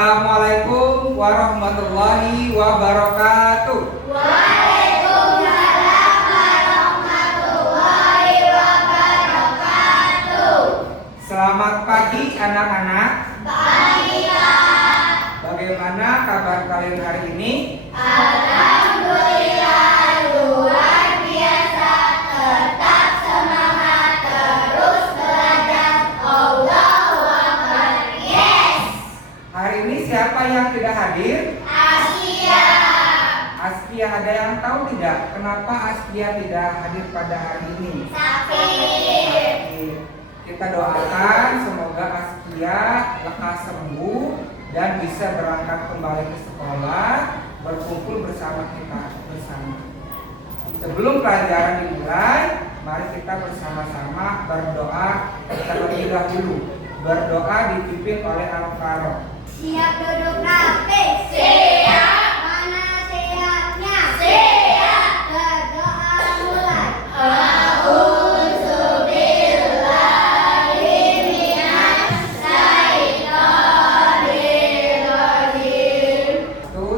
Assalamualaikum warahmatullahi wabarakatuh. Waalaikumsalam warahmatullahi wabarakatuh. Selamat pagi anak-anak. Pagi, Pak. Bagaimana kabar kalian hari ini? Alhamdulillah luar biasa. Tetap semangat terus belajar. Allahu Akbar. Yes. Hari ini siapa yang tidak hadir? Asia. Askia, ada yang tahu tidak kenapa Askia tidak hadir pada hari ini? Sakit. Kita doakan semoga Askia lekas sembuh dan bisa berangkat kembali ke sekolah, berkumpul bersama kita bersama. Sebelum pelajaran dimulai, mari kita bersama-sama berdoa terlebih dahulu. Berdoa dipimpin oleh Al-Farouk. Siap duduk rapi. Siap. Mana siapnya? Siap. Berdoa mulai.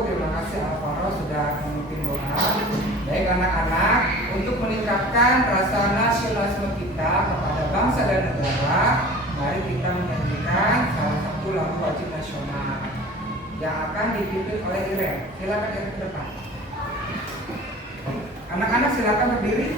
Terima kasih Al-Farouk sudah memimpin doa. Baik anak-anak, untuk meningkatkan rasa nasionalisme kita kepada bangsa dan negara, mari kita menyanyikan salah satu lagu wajib nasional yang akan dipimpin oleh Iren. Silakan Iren ke depan. Anak-anak silakan berdiri.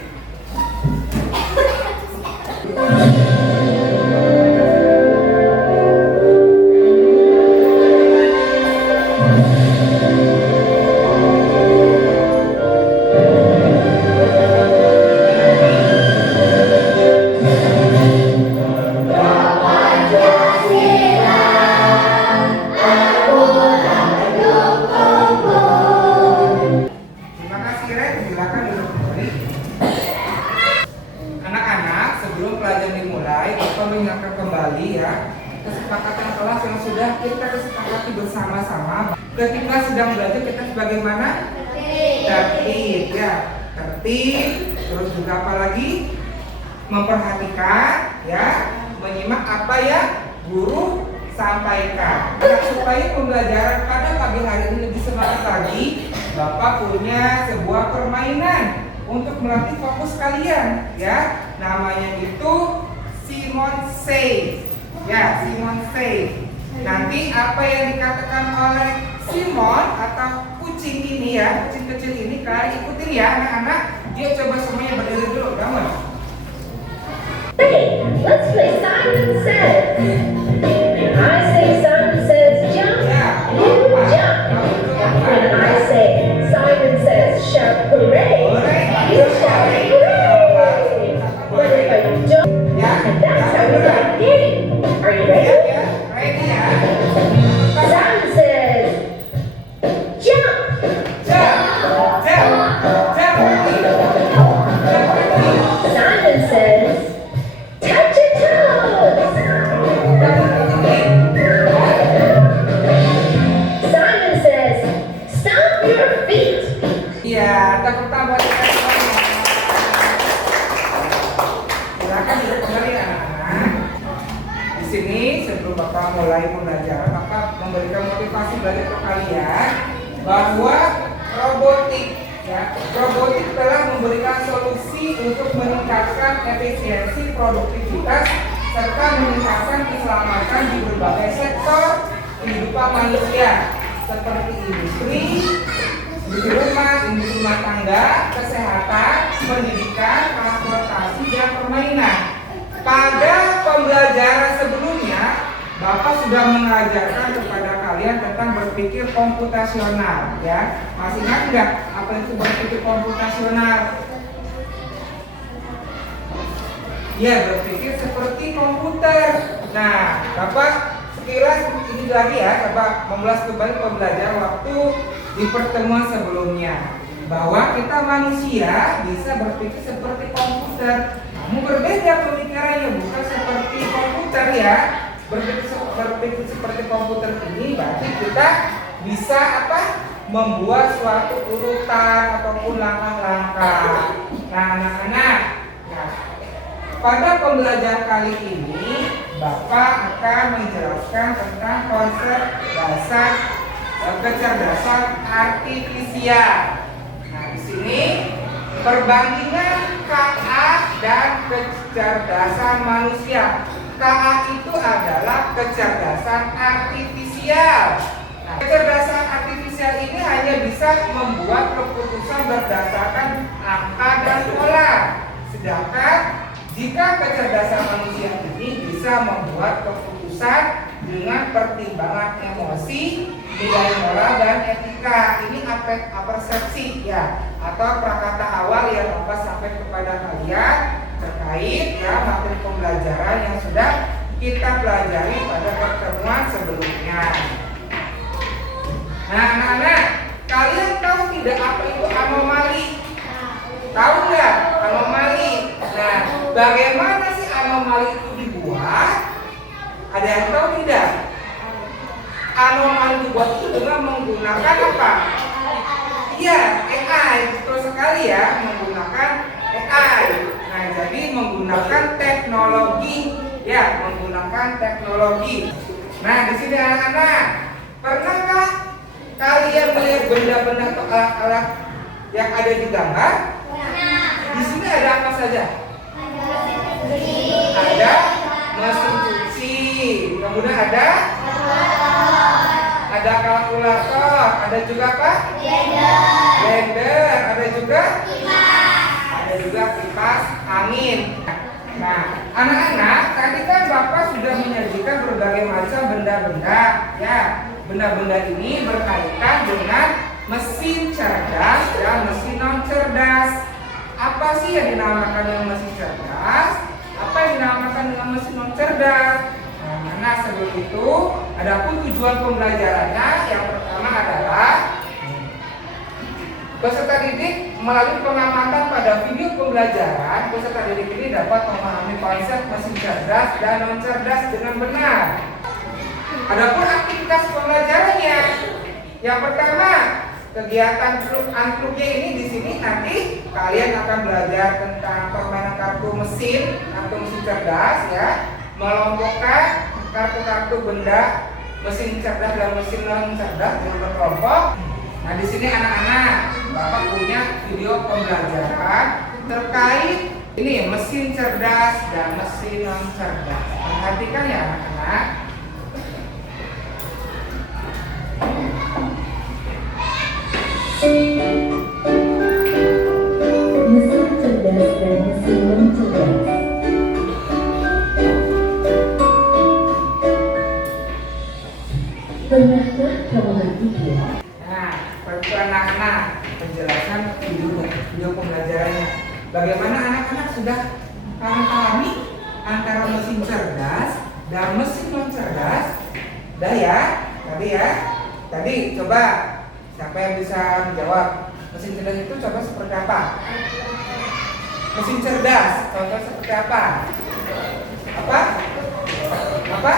Terima kasih Iren, silakan duduk kembali. Anak-anak, sebelum pelajaran dimulai, Bapak mengingatkan kembali ya kesepakatan kelas yang sudah kita kesepakati bersama-sama. Ketika sedang belajar kita sebagaimana? Tertib ya, tertib. Terus juga apa lagi? Memperhatikan ya, menyimak apa yang guru sampaikan. Nah, supaya pembelajaran pada pagi hari ini lebih semangat lagi, Bapak punya sebuah permainan untuk melatih fokus kalian ya. Namanya itu Simon Says. Ya, Simon Says. Nanti apa yang dikatakan oleh Simon atau kucing ini ya, kucing kecil ini kalian ikutin ya anak-anak. Dia coba semuanya berdiri dulu, bangun. Hey, let's play Simon Says. When I say Simon Says jump, you jump. When I say Simon Says shout hooray, you shout hooray. But if I don't, and that's how we start the game. Are you ready? Ready ya? Simon says jump. Simon says touch your toes. Simon says stomp your feet. Iya, tepuk tangan buat kita semuanya. Silakan duduk kembali anak-anak. Di sini sebelum Bapak mulai pembelajaran, Bapak memberikan motivasi belajar ke kalian bahwa robotik telah memberikan solusi untuk meningkatkan efisiensi, produktivitas, serta meningkatkan keselamatan di berbagai sektor kehidupan manusia seperti industri rumah tangga, kesehatan, pendidikan, transportasi, dan permainan. Pada pembelajaran sebelumnya, Bapak sudah mengajarkan kepada kalian tentang berpikir komputasional, ya. Masih ingat nggak apa itu berpikir komputasional? Ya, berpikir seperti komputer. Nah, Bapak sekilas ini lagi ya, coba mengulas kembali pembelajaran waktu di pertemuan sebelumnya, bahwa kita manusia bisa berpikir seperti komputer. Namun berbeda pemikirannya, bukan seperti komputer ya. Berpikir seperti komputer ini berarti kita bisa membuat suatu urutan ataupun langkah-langkah. Nah, anak-anak, pada pembelajaran kali ini Bapak akan menjelaskan tentang konsep dasar kecerdasan artifisial. Nah, di sini perbandingan KA dan kecerdasan manusia. KA itu adalah kecerdasan artifisial. Nah, kecerdasan artifisial ini hanya bisa membuat keputusan berdasarkan angka dan pola. Sedangkan jika kecerdasan manusia ini bisa membuat keputusan dengan pertimbangan emosi, nilai moral dan etika. Ini persepsi ya, atau prakata awal yang Bapak sampaikan kepada kalian terkait ya materi pembelajaran yang sudah kita pelajari pada pertemuan sebelumnya. Nah, anak-anak, kalian tahu tidak apa itu anomali? Tahu nggak anomali? Nah, bagaimana sih anomali itu dibuat? Ada yang tahu tidak? Anomali dibuat itu dengan menggunakan apa? Iya, AI. Betul sekali ya, menggunakan AI. Nah, jadi menggunakan teknologi, ya, menggunakan teknologi. Nah, di sini anak-anak, pernahkah kalian melihat benda-benda atau alat-alat yang ada di gambar? Di sini ada apa saja? Ada mesin cuci, kemudian ada kalkulator, ada juga apa? Blender, ada juga kipas angin. Nah, anak-anak, tadi kan Bapak sudah menyajikan berbagai macam benda-benda, ya. Benda-benda ini berkaitan dengan mesin cerdas dan mesin non cerdas. Apa sih yang dinamakan dengan mesin cerdas? Apa yang dinamakan dengan mesin non cerdas? Nah, sebelum itu, adapun tujuan pembelajarannya yang pertama adalah peserta didik melalui pengamatan pada video pembelajaran, peserta didik ini dapat memahami konsep mesin cerdas dan non cerdas dengan benar. Adapun aktivitas pembelajarannya, yang pertama kegiatan unplugnya ini di sini nanti kalian akan belajar tentang permainan kartu mesin cerdas ya, melompokkan kartu-kartu benda mesin cerdas dan mesin non cerdas dengan berkelompok. Nah, di sini anak-anak, Bapak punya video pembelajaran terkait ini mesin cerdas dan mesin non cerdas. Perhatikan ya anak-anak. Mesin cerdas dan mesin non cerdas. Pernahkah kamu berpikir? Nah, untuk anak-anak penjelasan video pembelajarannya. Bagaimana anak-anak sudah pahami antara mesin cerdas dan mesin non cerdas? Udah ya, tadi coba siapa yang bisa menjawab? Mesin cerdas itu coba seperti apa? Mesin cerdas, contoh seperti apa? Apa?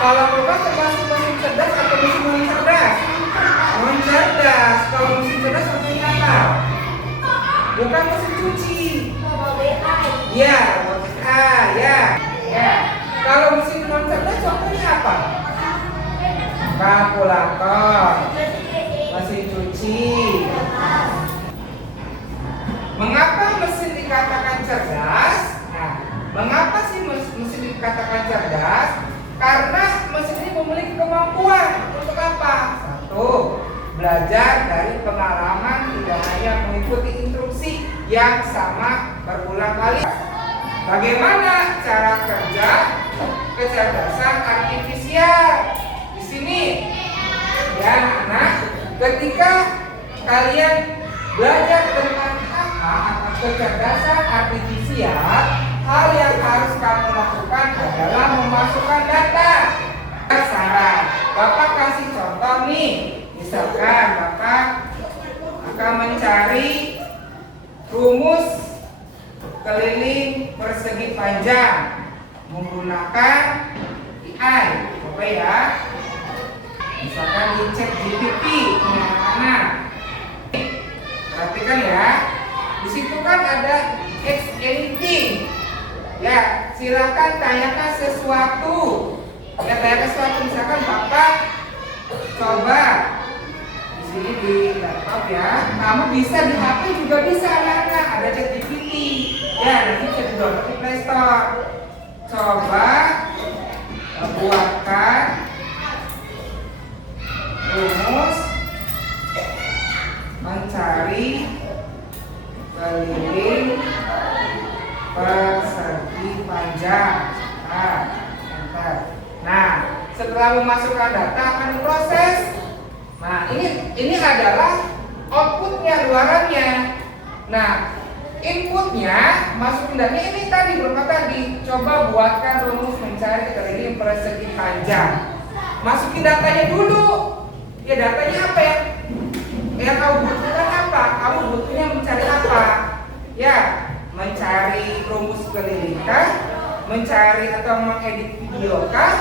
Kalau berubah termasuk mesin cerdas atau mesin non cerdas? Non cerdas. Kalau mesin cerdas artinya apa? Bukan mesin cuci. Ya, ya. Kalau mesin non cerdas contohnya apa? Kalkulator, mesin cuci. Mengapa mesin dikatakan cerdas? Nah, mengapa sih mesin dikatakan cerdas? Karena mesin ini memiliki kemampuan untuk apa? Satu, belajar dari pengalaman, tidak hanya mengikuti instruksi yang sama berulang kali. Bagaimana cara kerja kecerdasan artifisial? Di sini, ya anak-anak, ketika kalian belajar tentang kecerdasan artifisial, hal yang harus kamu lakukan adalah memasukkan data. Saran, Bapak kasih contoh nih. Misalkan Bapak akan mencari rumus keliling persegi panjang menggunakan AI, Bapak ya. Misalkan di ChatGPT, anak-anak. Perhatikan ya. Di situ kan ada ask anything. Ya, silakan tanyakan sesuatu. Ya, tanyakan sesuatu. Misalkan Bapak Coba di sini di laptop ya. Kamu bisa di HP juga bisa anak-anak. Ada ChatGPT. Ya, nanti bisa di-download di Play Store. Coba buatkan rumus mencari keliling persegi panjang. Enter. Nah, setelah memasukkan data akan diproses. Nah, ini adalah outputnya, luarannya. Nah, inputnya masukin datanya ini tadi berapa tadi? Coba buatkan rumus mencari keliling persegi panjang. Masukin datanya dulu. Ya, datanya apa ya? Yang kamu butuhkan apa? Kamu butuhnya mencari apa? Ya, mencari rumus keliling kah? Mencari atau mengedit video kah?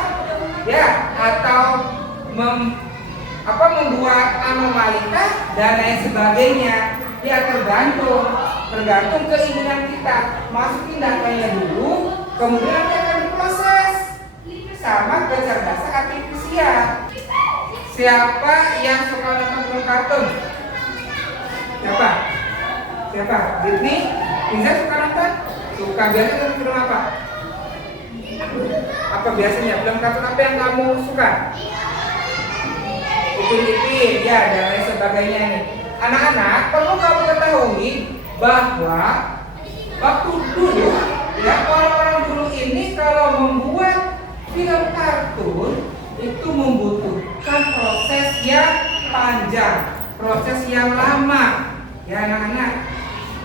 Ya, atau membuat anomali kah? Dan lain sebagainya. Ya, tergantung keinginan kita. Masukin datanya dulu, kemudian nanti akan diproses. Sama kecerdasan artifisial. Siapa yang suka nonton film kartun? Siapa? Disney? Bisa suka nonton? Suka. Biasanya nonton film apa? Apa biasanya? Film kartun apa yang kamu suka? Upin Ipin, ya, dan lain sebagainya nih. Anak-anak, perlu kamu ketahui bahwa waktu dulu, ya, orang-orang dulu ini kalau membuat film kartun itu membutuhkan proses yang panjang, proses yang lama. Ya anak-anak,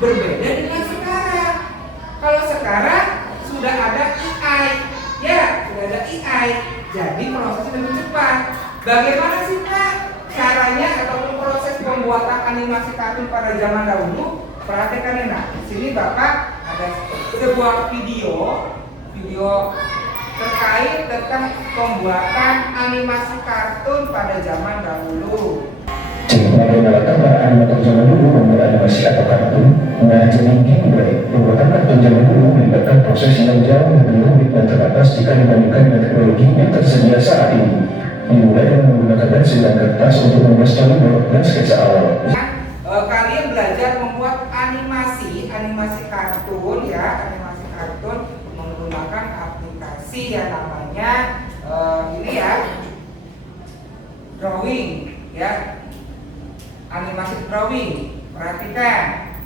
berbeda dengan sekarang. Kalau sekarang sudah ada AI, ya sudah ada AI, jadi prosesnya lebih cepat. Bagaimana sih Pak caranya ataupun proses pembuatan animasi kartun pada zaman dahulu? Perhatikan ya, nah, di sini Bapak ada sebuah video terkait tentang pembuatan animasi kartun pada zaman dahulu. Bagaimana gambar animator zaman dulu membuat animasi atau kartun? Nah, jadi gini, pembuatan kartun zaman dulu melibatkan proses yang jauh lebih rumit dan terbatas jika dibandingkan dengan teknologi yang tersedia saat ini. Dimulai dengan menggunakan pensil dan kertas untuk membuat storyboard dan sketsa awal. Kalian belajar membuat animasi kartun ya, animasi kartun menggunakan aplikasi yang namanya ini ya, drawing ya, animasi drawing. Perhatikan.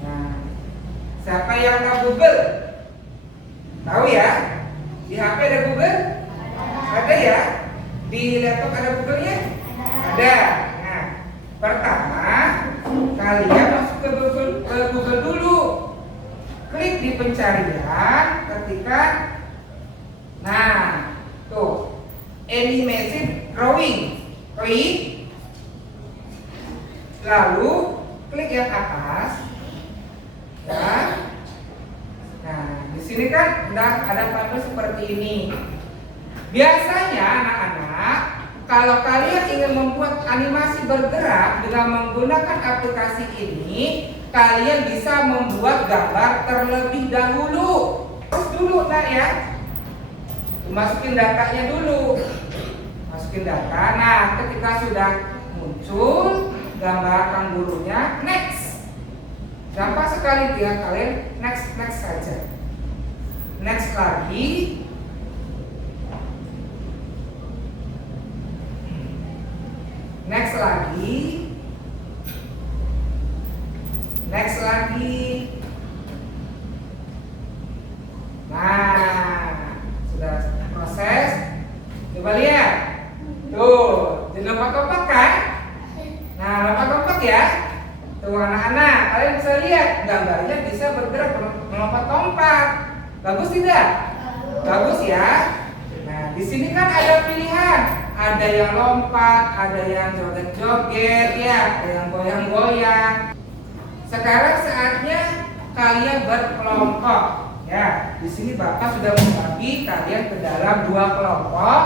Nah, siapa yang tahu Google? Tahu ya? Di HP ada Google? Ada ya? Di laptop ada Google-nya? Ada. Nah, pertama kalian masuk ke Google dulu. Klik di pencarian ketika, nah, tuh, animation drawing. Klik. Lalu klik yang atas. Ya. Nah, di sini kan ada panel seperti ini. Biasanya anak-anak, kalau kalian ingin membuat animasi bergerak dengan menggunakan aplikasi ini, kalian bisa membuat gambar terlebih dahulu. Terus dulu, nah ya, masukin datanya dulu. Masukin data. Nah, ketika sudah muncul gambar kangurunya, next. Gampang sekali dia, kalian next saja. Next lagi. Next lagi. Nah, sudah proses. Coba lihat. Tuh, jadi lompat-lompat kan? Nah, lompat-lompat ya. Tuh anak-anak, kalian bisa lihat gambarnya bisa bergerak melompat-lompat. Bagus tidak? Bagus ya. Nah, di sini kan ada pilihan. Ada yang lompat, ada yang joget-joget, ya, ada yang goyang-goyang. Sekarang saatnya kalian berkelompok. Ya, di sini Bapak sudah membagi kalian ke dalam 2 kelompok.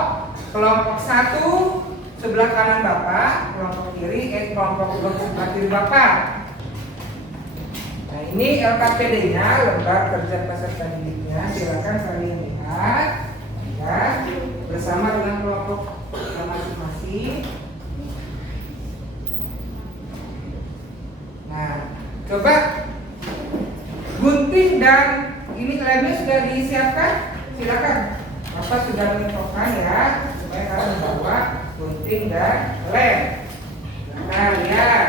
Kelompok 1 sebelah kanan Bapak, kelompok kiri, kelompok 2 sebelah kiri Bapak. Nah, ini LKPD-nya, lembar kerja peserta didiknya. Silakan kalian lihat, ya, bersama dengan kelompok masing-masing. lagi. Nah, coba gunting dan ini lemnya sudah disiapkan. Silakan. Bapak sudah menentukan ya, supaya kalian membawa gunting dan lem. Nah, lihat.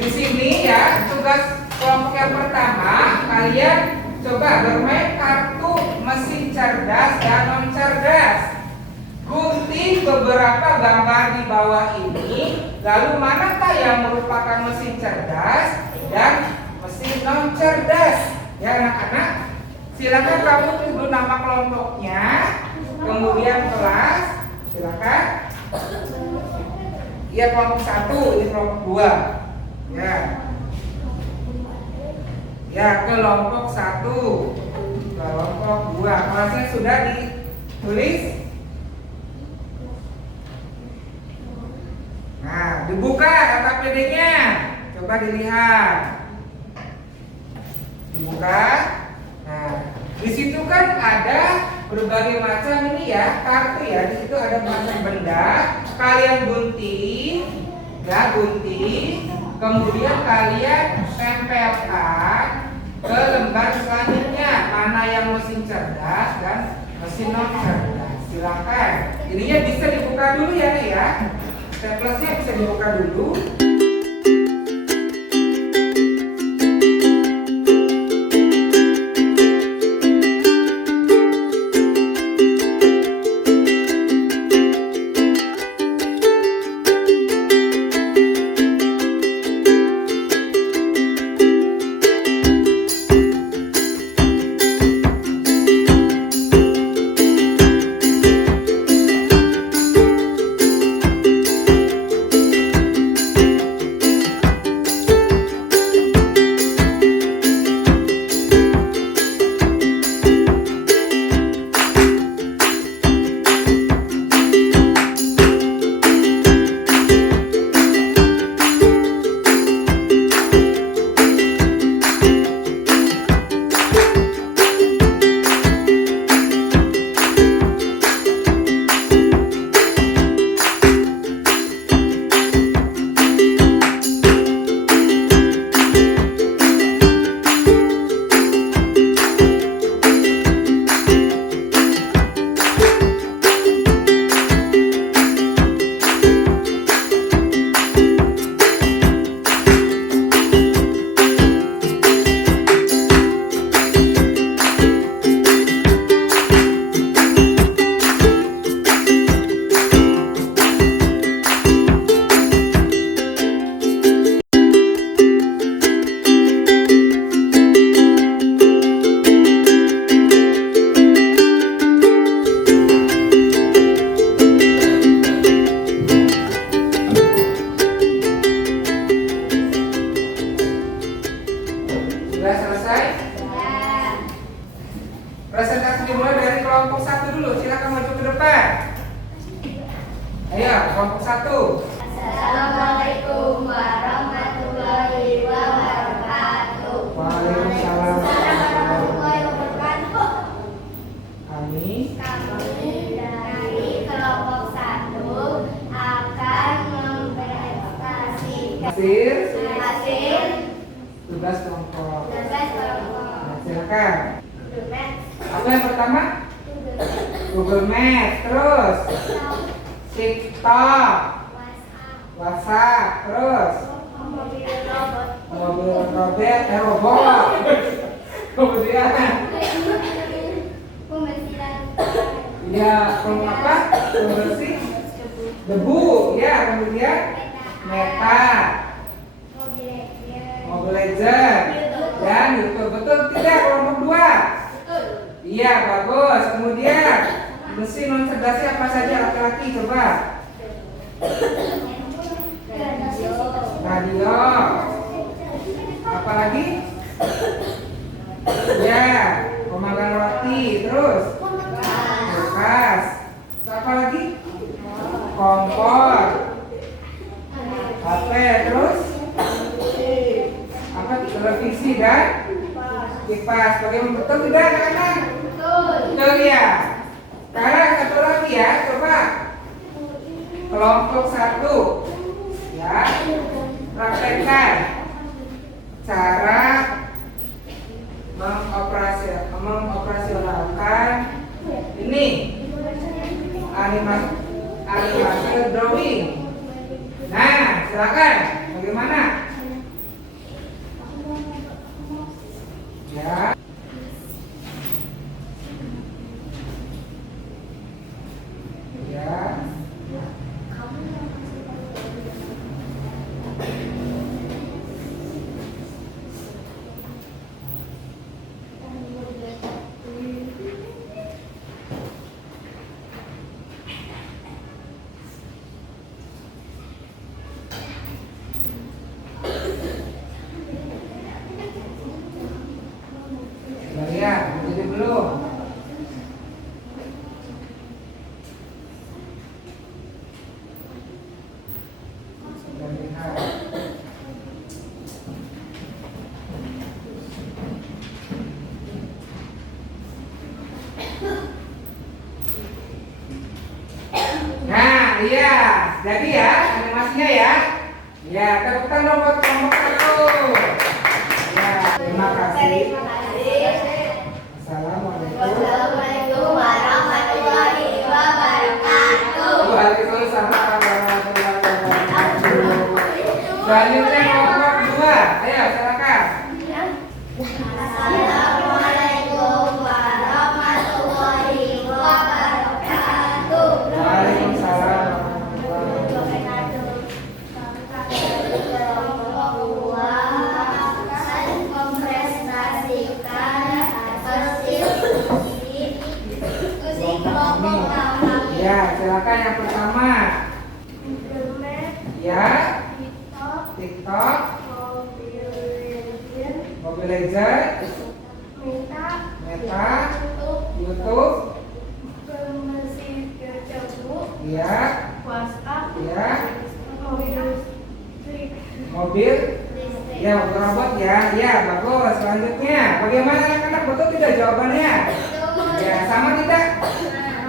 Di sini ya, tugas kelompok yang pertama, kalian coba bermain kartu mesin cerdas dan non cerdas. Gunting beberapa gambar di bawah ini, lalu manakah yang merupakan mesin cerdas dan mesin non cerdas? Ya anak-anak, silakan kamu tulis dulu nama kelompoknya, kemudian kelas, silakan. Iya, kelompok 1, ini kelompok 2. Ya. Ya, kelompok 1, kelompok 2. Kelasnya sudah ditulis. Nah, dibuka LKPD-nya. Coba dilihat. Dibuka. Nah, di situ kan ada berbagai macam ini ya, kartu ya. Di situ ada macam benda. Kalian gunting, ya gunting. Kemudian kalian tempelkan ke lembar selanjutnya, mana yang mesin cerdas dan mesin non cerdas. Silakan. Ininya bisa dibuka dulu ya nih ya. Staplernya bisa dibuka dulu. Presentasi dimulai dari kelompok 1 dulu. Silakan maju ke depan. Ayo, kelompok 1. Assalamualaikum warahmatullahi wabarakatuh. Waalaikumsalam warahmatullahi wabarakatuh. Kami dari kelompok 1 akan mempresentasikan hasil tugas kelompok. kelompok. Silakan. Apa yang pertama? Google Maps. Terus TikTok, WhatsApp. Terus mobil robot. Kemudian ya apa? Pembersih debu. Ya, kemudian Meta, Mobile Legends, dan YouTube. Betul tidak kelompok 2? Iya, bagus. Kemudian mesin non cerdasnya apa saja laki-laki? Coba. Radio. Apa lagi? Ya, pemanggang roti. Terus kulkas. Apa lagi? Kompor. HP. Terus apa? Televisi dan kipas. Bagaimana Betul tidak anak-anak? Betul ya. Sekarang satu lagi ya, coba kelompok 1 ya, praktekkan cara mengoperasionalkan ini animasi drawing. Nah, silakan. Bagaimana? Ya. Ya. Lihat, jadi belum? Sudah lihat. Nah, iya, jadi ya animasinya ya. Ya, tepuk tangan buat kelompok 1. Ya, terima kasih. Assalamualaikum. Wassalamualaikum warahmatullahi wabarakatuh. Waalaikumsalam warahmatullahi wabarakatuh. Selanjutnya kelompok 2. Ayo silakan. Assalamualaikum warahmatullahi wabarakatuh. Waalaikumsalam warahmatullahi wabarakatuh. Kelompok 2 mempresentasikan hasil diskusi kelompok kami. Ya, silakan yang pertama. Ya, TikTok, Mobile Legends, Meta, YouTube, ya, ya, mobil, ya, mobil robot ya, ya, bagus. Selanjutnya, bagaimana anak-anak, betul tidak jawabannya? Ya, sama tidak?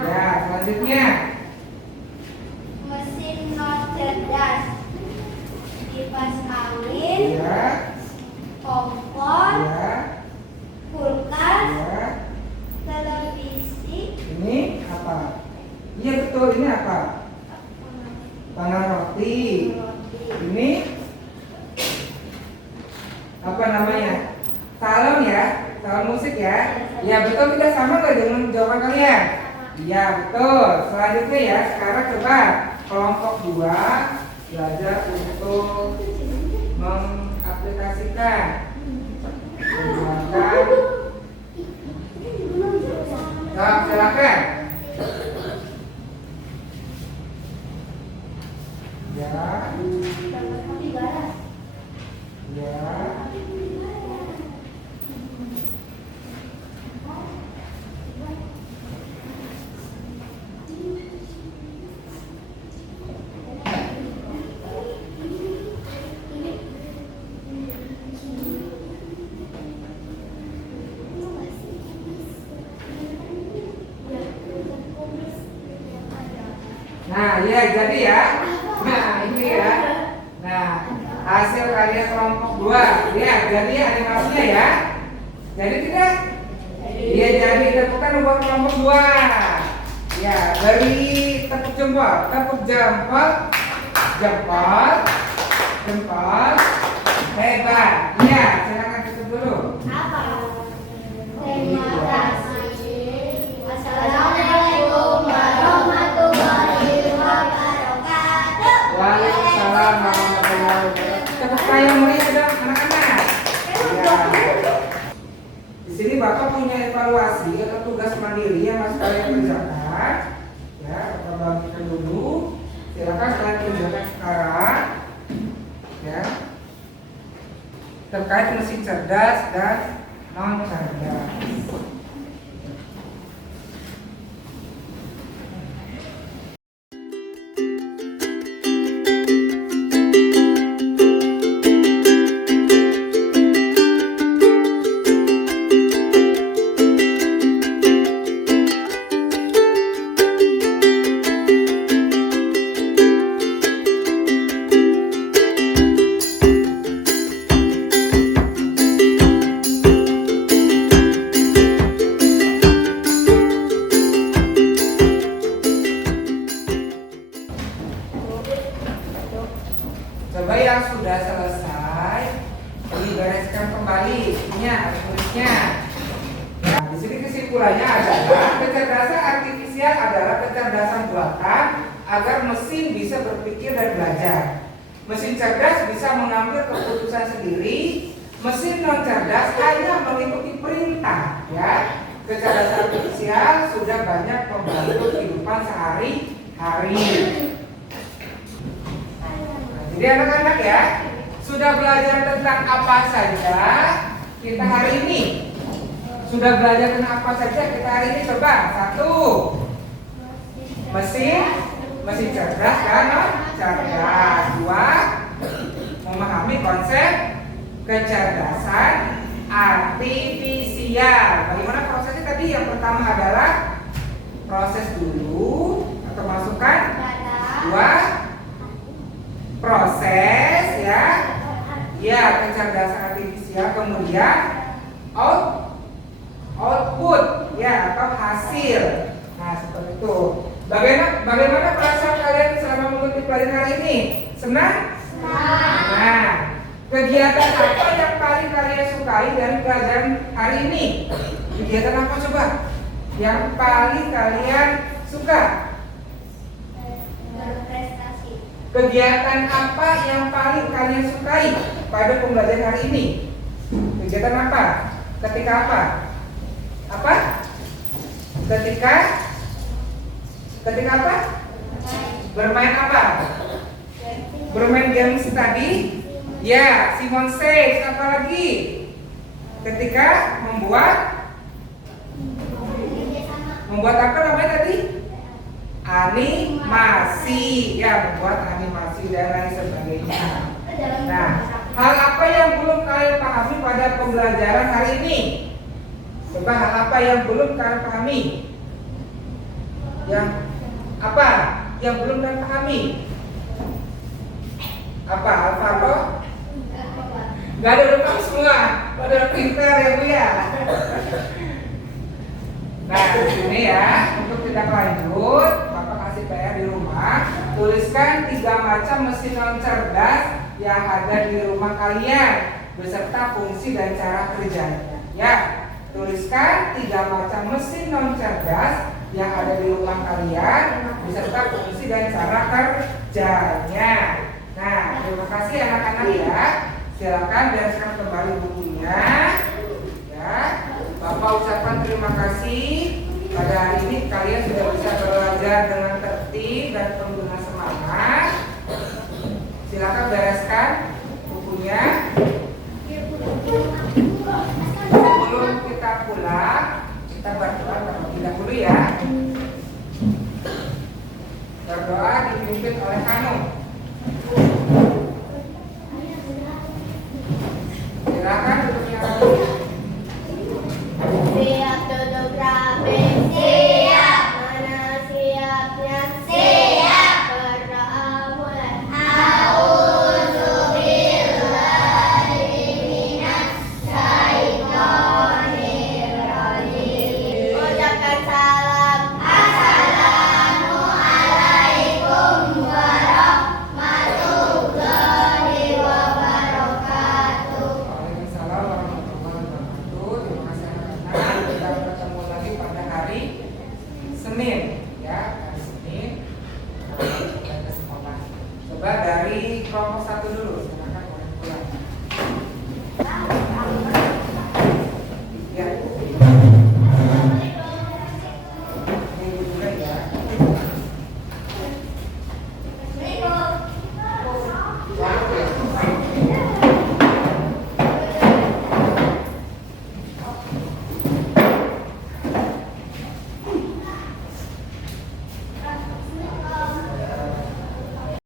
Ya, selanjutnya, Mesin not cerdas, kipas angin, ya, kompor, ya, kulkas, ya. televisi, Ini apa? Iya betul, ini apa? Panas roti. Ini apa namanya? Salon ya, salon musik ya. Ya betul, tidak sama nggak dengan jawaban kalian? Iya betul. Selanjutnya ya, sekarang coba kelompok 2 belajar untuk mengaplikasikan menggunakan. Nah, silakan. Ya. Ya. Nah, ya jadi ya. Nah, ini ya. Nah, hasil karya kelompok 2. Ya, jadi animasinya ya. Jadi tidak? Iya, jadi tepukan buat kelompok 2. Ya, beri tepuk jempol, tepuk jempol, jempol, jempol. Hebat. Ya, silakan tutup dulu. Terima kasih. Assalamualaikum warahmatullahi wabarakatuh. Waalaikumsalam warahmatullahi wabarakatuh. Tepuk tangan meriah dong anak-anak. Ya. Di sini Bapak punya evaluasi atau tugas mandiri yang harus kalian kerjakan. Ya, Bapak bagikan dulu. Silakan kalian kerjakan sekarang. Ya. Terkait mesin cerdas dan non cerdas. kesimpulannya adalah kecerdasan artifisial adalah kecerdasan buatan agar mesin bisa berpikir dan belajar. Mesin cerdas bisa mengambil keputusan sendiri. Mesin non cerdas hanya mengikuti perintah. Ya, kecerdasan artifisial sudah banyak membantu kehidupan sehari-hari. Jadi anak-anak ya, sudah belajar tentang apa saja kita hari ini? Sudah belajar tentang apa saja kita hari ini? Coba, 1. Mesin cerdas dan non cerdas. 2. Memahami konsep kecerdasan artifisial. Bagaimana prosesnya tadi? Yang pertama adalah proses dulu atau masukkan. 2. Proses ya. Ya, kecerdasan artifisial. Kemudian output ya atau hasil. Nah, seperti itu. Bagaimana perasaan kalian selama mengikuti pelajaran hari ini? Senang? Nah, kegiatan apa yang paling kalian sukai dari pelajaran hari ini? Kegiatan apa coba? Yang paling kalian suka? Berprestasi. Kegiatan apa yang paling kalian sukai pada pembelajaran hari ini? Kegiatan apa? Ketika apa? Apa? Ketika apa? Bermain apa? Bermain games tadi? Ya, Simon Says. Apa lagi? Ketika membuat apa namanya tadi? Animasi. Ya, membuat animasi dan lain sebagainya. Nah, hal apa yang belum kalian pahami pada pembelajaran hari ini? Coba hal apa yang belum kalian pahami? Yang apa? Yang belum kalian pahami? Apa? Gak ada depan semua. Pada pintar ya Bu ya. Nah, di sini ya, untuk tidak lanjut, Bapak kasih PR di rumah. Tuliskan 3 macam mesin non cerdas yang ada di rumah kalian beserta fungsi dan cara kerjanya. Ya, tuliskan 3 macam mesin non cerdas yang ada di rumah kalian beserta fungsi dan cara kerjanya. Nah, terima kasih anak-anak ya. Silakan bereskan kembali bukunya. Ya, Bapak ucapkan terima kasih. Pada hari ini kalian sudah bisa belajar dengan tertib dan penuh dengan semangat. Silakan bereskan bukunya.